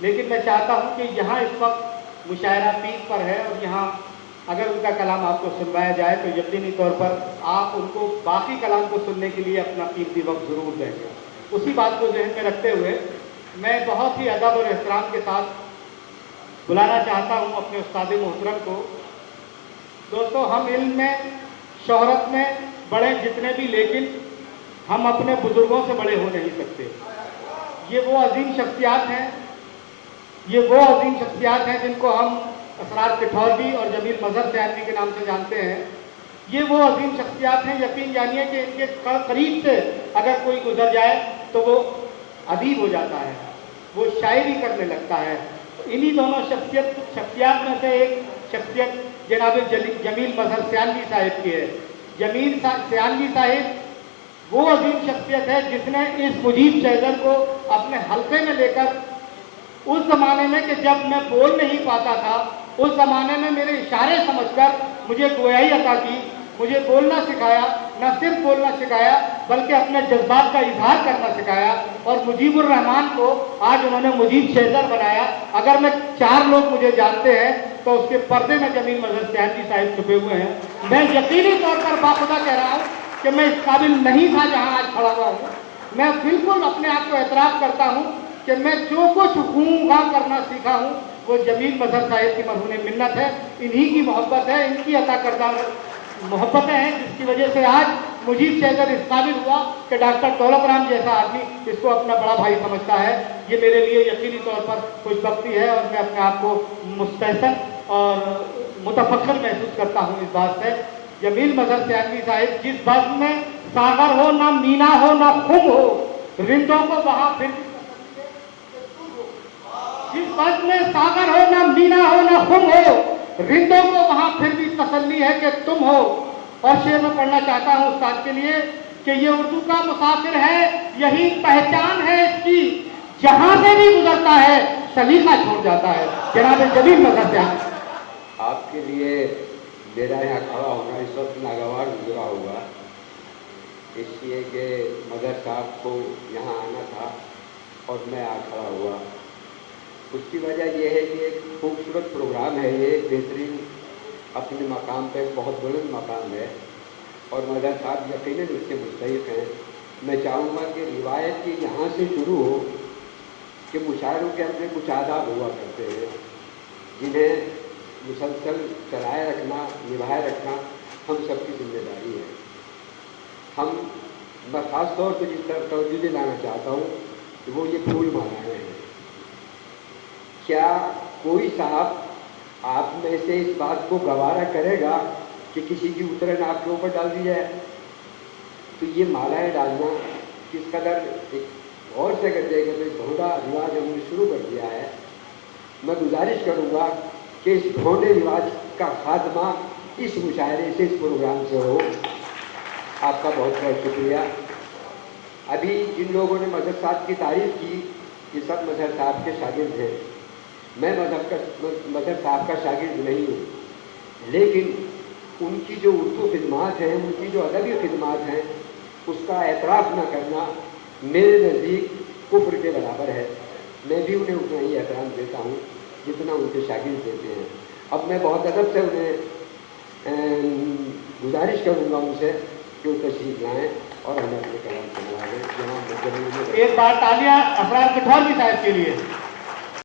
لیکن میں چاہتا ہوں کہ یہاں اس وقت مشاعرہ پیک پر ہے اور یہاں اگر ان کا کلام آپ کو سنوایا جائے تو یقینی طور پر آپ ان کو باقی کلام کو سننے کے لیے اپنا قیمتی وقت ضرور دیں گے۔ اسی بات کو ذہن میں رکھتے ہوئے میں بہت ہی ادب اور احترام کے ساتھ بلانا چاہتا ہوں اپنے استاد محترم کو۔ دوستو، ہم علم میں، شہرت میں بڑے جتنے بھی، لیکن ہم اپنے بزرگوں سے بڑے ہو نہیں سکتے۔ یہ وہ عظیم شخصیات ہیں، جن کو ہم اسرار پٹھوروی اور جمیل مظہر سیالوی کے نام سے جانتے ہیں۔ یہ وہ عظیم شخصیات ہیں، یقین جانیے کہ ان کے قریب سے اگر کوئی گزر جائے تو وہ ادیب ہو جاتا ہے، وہ شاعری کرنے لگتا ہے۔ انہی دونوں شخصیات میں سے ایک شخصیت جناب جمیل مظہر سیالوی صاحب کی ہے۔ جمیل سیالوی صاحب وہ عظیم شخصیت ہے جس نے اس مجیب شیزر کو اپنے حلقے میں لے کر اس زمانے میں کہ جب میں بول نہیں پاتا تھا، اس زمانے میں میرے اشارے سمجھ کر مجھے گویائی عطا کی، مجھے بولنا سکھایا، نہ صرف بولنا سکھایا بلکہ اپنے جذبات کا اظہار کرنا سکھایا، اور مجیب الرحمان کو آج انہوں نے مجیب شیزر بنایا۔ اگر میں 4 لوگ مجھے جانتے ہیں تو اس کے پردے میں جمیل مظہر سیالوی صاحب چھپے ہوئے ہیں۔ میں یقینی طور پر باخدا کہہ رہا ہوں کہ میں اس قابل نہیں تھا جہاں آج کھڑا ہوا ہوں۔ میں بالکل اپنے آپ کو اعتراف کرتا ہوں کہ میں جو کچھ ہوں گا کرنا سیکھا ہوں وہ جمیل مظہر صاحب کی مرہون منت ہے، انہی کی محبت ہے، ان کی عطا کردہ محبتیں ہیں جس کی وجہ سے آج مجیب شیزر اس قابل ہوا کہ ڈاکٹر دولت رام جیسا آدمی اس کو اپنا بڑا بھائی سمجھتا ہے۔ یہ میرے لیے یقینی طور پر خوش بختی ہے اور میں اپنے آپ کو مستحسن اور متفخر محسوس کرتا ہوں اس بات سے۔ جمیل مظہر سیالوی صاحب جس بزم میں ساغر ہو نہ مینا ہو نہ خم ہو، رندوں کو وہاں پھر جس بزم میں ساغر ہو نہ مینا ہو نہ خم ہو، رندوں کو وہاں پھر بھی تسلی ہے کہ تم ہو۔ اور شعر میں پڑھنا چاہتا ہوں استاد کے لیے کہ یہ اردو کا مسافر ہے، یہی پہچان ہے اس کی، جہاں سے بھی گزرتا ہے سلیقہ چھوڑ جاتا ہے۔ جناب جمیل مظہر سیالوی۔ آپ کے لیے میرا یہاں کھڑا ہونا اس وقت ناگوار گزرا ہوگا، اس لیے کہ مظہر صاحب کو یہاں آنا تھا اور میں آ کھڑا ہوا۔ اس کی وجہ یہ ہے کہ ایک خوبصورت پروگرام ہے، یہ بہترین اپنے مقام پہ بہت بلند مقام ہے اور مظہر صاحب یقیناً اس کے مستحق ہیں۔ میں چاہوں گا کہ روایت کی یہاں سے شروع ہو کہ مشاعروں کے اپنے کچھ آداب ہوا کرتے ہیں جنہیں مسلسل چلائے رکھنا، نبھائے رکھنا ہم سب کی ذمہ داری ہے۔ میں خاص طور پہ جس طرح توجہ دلانا چاہتا ہوں کہ وہ یہ پھول مالائیں ہیں۔ کیا کوئی صاحب آپ میں سے اس بات کو گوارا کرے گا کہ کسی کی اترن آپ کے اوپر ڈال دی جائے؟ تو یہ مالائیں ڈالنا کس قدر غور سے اگر دیکھیں تو ایک ڈھونڈا رواج ہم نے شروع کر دیا ہے۔ میں گزارش کروں گا کہ اس ڈھونڈے رواج کا خاتمہ اس مشاعرے سے، اس پروگرام سے ہو۔ آپ کا بہت بہت شکریہ۔ ابھی جن لوگوں نے مظہر صاحب کی تعریف کی یہ سب مظہر صاحب کے شاگرد ہیں۔ میں مظہر صاحب کا شاگرد نہیں ہوں، لیکن ان کی جو اردو خدمات ہیں، ان کی جو ادبی خدمات ہیں، اس کا اعتراف نہ کرنا میرے نزدیک کفر کے برابر ہے۔ میں بھی انہیں اتنا ہی احترام دیتا ہوں جتنا ان کے شاگرد دیتے ہیں۔ اب میں بہت ادب سے انہیں گزارش کروں گا ان سے کہ وہ تشریف لائیں اور ہمیں اپنے کلام سنوائیں۔ ایک بار تالیاں اسرار پٹھوروی صاحب کے لیے۔